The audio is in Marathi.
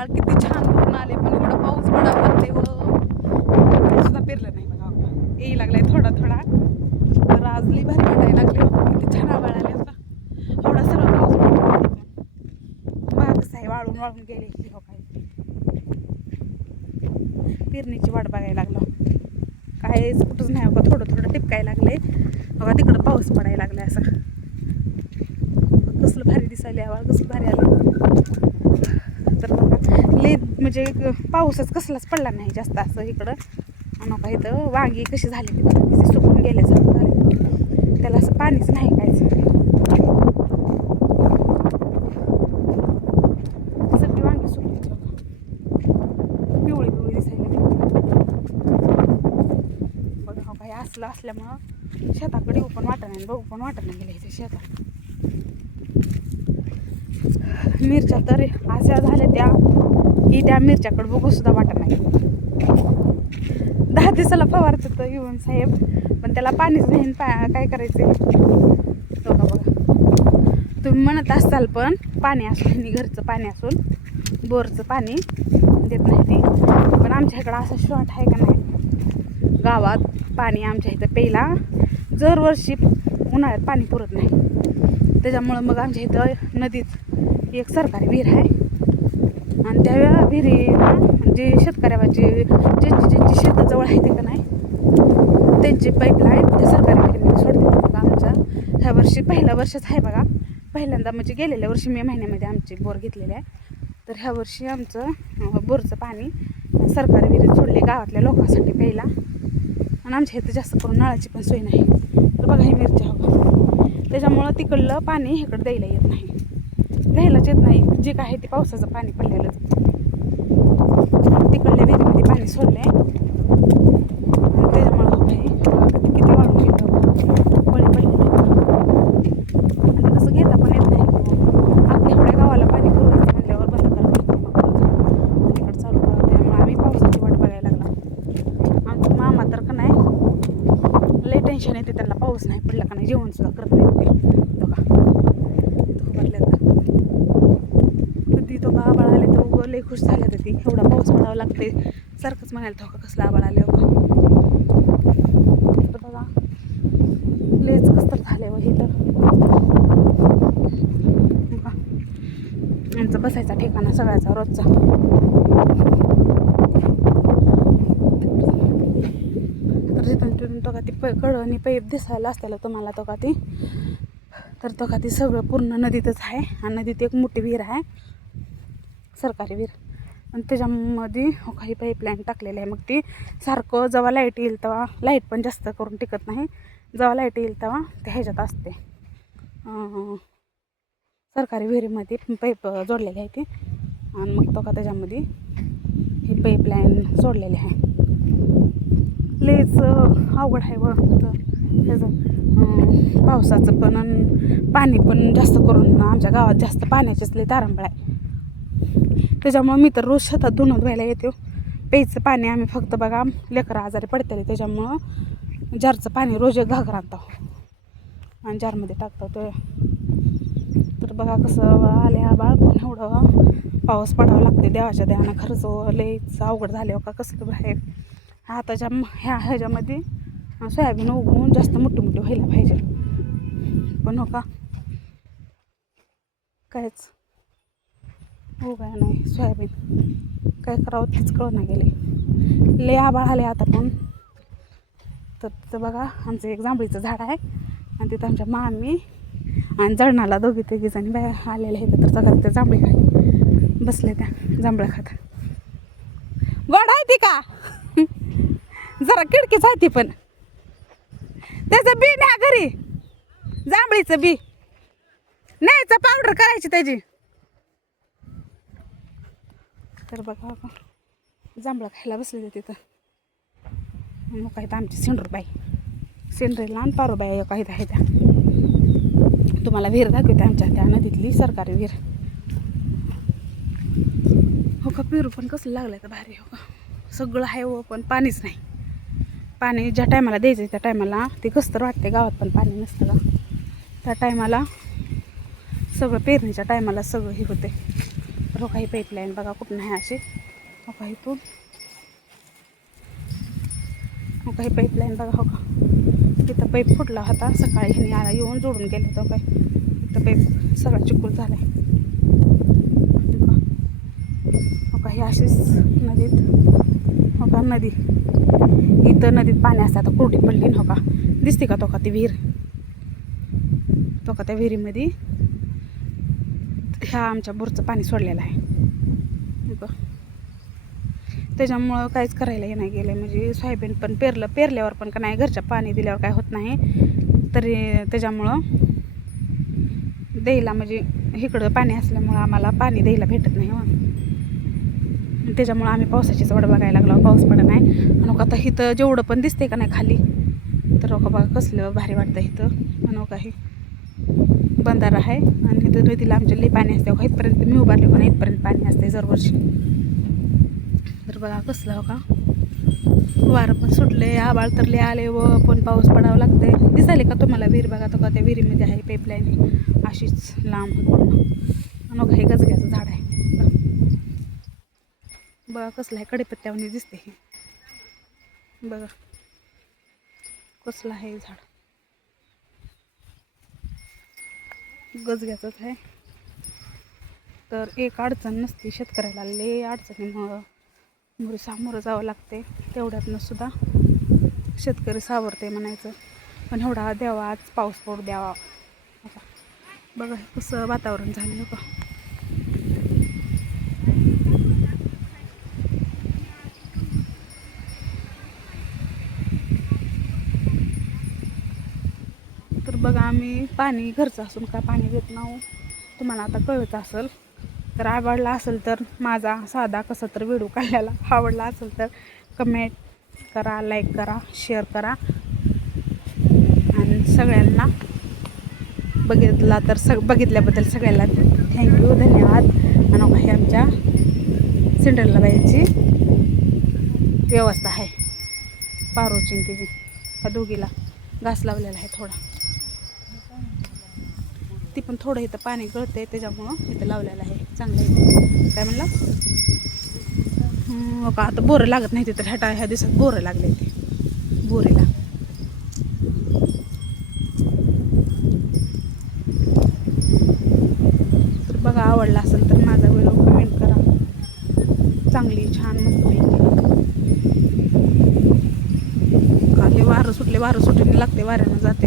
आबाळ किती छान भरून आले, पण एवढा पाऊस पडावा लागते व सुद्धा पेरलं नाही बघा. येई लागलाय थोडा थोडा. तर आज लई भारी वाटायला लागले. किती छान आबाळ आले होता. एवढा सर्व पाऊस पडला. बघा कसं आहे, वाळून वाळून गेले हो काय. पेरणीची वाट बघायला लागलो. काहीच कुठंच नाही बघा. थोडं थोडं टिपकायला लागले बघा. तिकडं पाऊस पडायला लागलाय असा. कसलं भारी दिसायला आवाज, कसलं भारी आलं. तर बघा लई म्हणजे पाऊसच कसलाच पडला नाही जास्त असं इकडं. नका इथं वांगी कशी झाली ती बघा, तिचे सुकून गेल्यासारखं झाले. त्याला असं पाणीच नाही कायच. सगळी वांगी सुकली पिवळी पिवळी दिसायला बघा. हो काही असलं असल्यामुळं शेताकडे येऊ पण वाटत नाही, बघू पण वाटत नाही गेलं इथे शेतात. मिरच्या तर अशा झाल्या त्या की त्या मिरच्याकडे बघू सुद्धा वाटत नाही. 10 दिवसाला फवारतात तर येऊन साहेब, पण त्याला पाणीच नाही. काय करायचे बघा बघा. तुम्ही म्हणत असाल पण पाणी असून, घरचं पाणी असून बोरचं पाणी देत नाही ती. पण आमच्या इकडं असं शॉर्ट आहे का नाही गावात पाणी. आमच्या इथं प्यायला दरवर्षी उन्हाळ्यात पाणी पुरत नाही. त्याच्यामुळं मग आमच्या इथं नदीत एक सरकारी विहीर आहे. आणि त्या विहिरीला जे शेतकऱ्याची ज्यांची शेताजवळ आहे ते का नाही त्यांची पाईपलाईन त्या सरकारी विहिरीमध्ये सोडते बघा. आमच्या ह्या वर्षी पहिल्या वर्षच आहे बघा. पहिल्यांदा म्हणजे गेलेल्या वर्षी मे महिन्यामध्ये आमची बोर घेतलेली आहे. तर ह्या वर्षी आमचं बोरचं पाणी सरकारी विहिरीत सोडले गावातल्या लोकांसाठी प्यायला. आणि आमच्या इथं जास्त करून नळाची पण सोय नाही. तर बघा ही मिरच्या हो. त्याच्यामुळं तिकडलं पाणी इकडं द्यायला येत नाही, घ्यायलाच येत नाही. जे काय आहे ते पावसाचं पाणी पडलेलं. तिकडल्या विहिरीमध्ये पाणी सोडलंय आणि त्याच्यामुळं हो काही किती वाळून घेतं बळी पडले. आणि तसं घेता पण येत नाही. आपल्या एवढ्या गावाला पाणी पुरवायचं म्हणल्यावर बंद करावं लागतं मग तिकडं चालू करावं. त्यामुळे आम्ही पावसाची वाट बघायला लागला. आमचं मामा तर का नाही लय टेन्शन येते त्यांना. पाऊस नाही पडला का नाही जेवण सुद्धा करत नाही ते बघा. कधी तो का आबाळ आले तर उगं लई खुश झाल्या ती. एवढा पाऊस पडावा लागते सारखंच म्हणायला तो का कसला आबाळ आले हो. तर बघा लईच कसं झाले व हे. तर आमचं बसायचा ठिकाणा सगळ्याचा रोजचा. तर तिथून तिथून तो का ती कडणी पैप दिसायला असताना तुम्हाला तो का ती. तर तो का ती सगळं पूर्ण नदीतच आहे. आणि नदीत एक मोठी विहीर आहे सरकारी विहीर. आणि त्याच्यामध्ये हो काही पाईपलाईन टाकलेली आहे. मग ती सारखं जेव्हा लाईट येईल तेव्हा, लाईट पण जास्त करून टिकत नाही, जेव्हा लाईट येईल तेव्हा ते ह्याच्यात असते सरकारी विहिरीमध्ये पाईप जोडलेली आहे ती. आणि मग तो का त्याच्यामध्ये ही पाईपलाईन जोडलेली आहे. लईच अवघड आहे व त्याचं पावसाचं पण. पाणी पण जास्त करून आमच्या गावात जास्त पाण्याचीच लई तारंबळ आहे. त्याच्यामुळं मी तर रोज शेतात धुणं धुवायला येते. प्यायचं पाणी आम्ही फक्त बघा लेकरं आजारी पडते त्याच्यामुळं जारचं पाणी रोज एक घागर आणतो आणि जारमध्ये टाकतो. तर बघा कसं आले आबाळ. पण एवढं पाऊस पडावा लागते देवाच्या देवानं. खरंच लईच अवघड झाले हो का कसलं बाहेर. आताच्या ह्याच्यामध्ये सोयाबीन उगवून जास्त मोठी मोठी व्हायला पाहिजे. पण हो का कायच हो काय नाही सोयाबीन. काय करावं तेच कळना गेले. लय आबाळ आले आता पण. तर तिथं बघा आमचं एक जांभळीचं झाड आहे आणि तिथं आमच्या मामी आणि जळणाला दोघी तिघीजणी बाहेर आलेल्या आहेत. तर सगळं तिथं जांभळी खाली बसले त्या जांभळं खात. गोड आहे ती का जरा खिडकीच आहे ती. पण त्याचं बी न्या घरी, जांभळीचं बी न्यायचं, पावडर करायची त्याची. तर बघा जांभळं खायला बसले तिथं. मग काही तर आमची सिंडूरबाई, सिंडरीला आणि पारोबाई काही आहे त्या. तुम्हाला विहीर दाखवते आमच्या त्या नदीतली सरकारी विहीर. हो का पेरू पण कसं लागलं तर भारी हो का. सगळं आहे हो पण पाणीच नाही. पाणी ज्या टायमाला द्यायचं त्या टायमाला ते कसं तर वाटते. गावात पण पाणी नसतं का त्या टायमाला. सगळं पेरणीच्या टायमाला सगळं हे होते. हो काही पाईपलाईन बघा कुठं नाही अशी हो का इथून हो काही पाईपलाईन बघा हो का इथं पाईप फुटला होता सकाळी ह्याने आला येऊन जोडून गेलं होतं काय इथं पाईप सगळा चिकूल झाला आहे हो का ही अशीच नदीत हो का नदी इथं नदीत पाणी असतं आता कोरडी पडली हो का दिसते का तो का ती विहीर तो का त्या विहिरीमध्ये ह्या आमच्या बोरचं पाणी सोडलेलं आहे त्याच्यामुळं काहीच करायला हे नाही गेलं म्हणजे सोयाबीन पण पेरल्यावर पण का नाही घरच्या पाणी दिल्यावर काय होत नाही तरी त्याच्यामुळं द्यायला म्हणजे इकडं पाणी असल्यामुळं आम्हाला पाणी द्यायला भेटत नाही हो त्याच्यामुळं आम्ही पावसाचीच वाट बघायला लागलो पाऊस पडत नाही आणि आता इथं जेवढं पण दिसते का नाही खाली तर बघा कसलं भारी वाटतं इथं आणि काही बंधारा आहे आणि इथं नदीला आमच्या लई पाणी असते का इथपर्यंत मी उभारले पण इथपर्यंत पाणी असते दरवर्षी तर बघा कसलं हो का वारं पण सुटले आबाळ तरले आले व पण पाऊस पडावं लागतंय दिसायले का तुम्हाला विहीर बघा तो का त्या विहिरीमध्ये आहे पाईपलाईन अशीच लांब आणि हे गजग्याचं झाड आहे बघा कसलं आहे कढीपत्त्यावनी दिसते हे बघा कसलं आहे झाड गजग्याचंच आहे तर एक अडचण नसते शेतकऱ्याला लई अडचणीमुळं सामोरं जावं लागते तेवढ्यातनं सुद्धा शेतकरी सावरते म्हणायचं पण एवढा द्यावा आज पाऊस पडू द्यावा बघा कसं वातावरण झालं हो का तर बघा आम्ही पाणी घरचं असून काय पाणी देत नाही तुम्हाला आता कळत असेल तर आवडला असेल तर माझा साधा कसा तर व्हिडिओ काढलेला आवडला असेल तर कमेंट करा लाईक करा शेअर करा आणि सगळ्यांना बघितला तर बघितल्याबद्दल सगळ्यांना थँक्यू धन्यवाद आणि काही आमच्या सिंड्रेला बाईची व्यवस्था आहे पारोची तिची त्या दोघीला घास लावलेला आहे थोडा ती पण थोडं इथं पाणी गळतंय त्याच्यामुळं इथं लावलेलं आहे चांगलं इथं काय म्हणलं का आता बोरं लागत नाही तिथं ह्या दिवसात बोरं लागले ते बोरीला तर बघा आवडला असेल तर माझा व्हिडिओ कमेंट करा चांगली छान मस्त खाली वारं सुटले लागते वाऱ्यानं जाते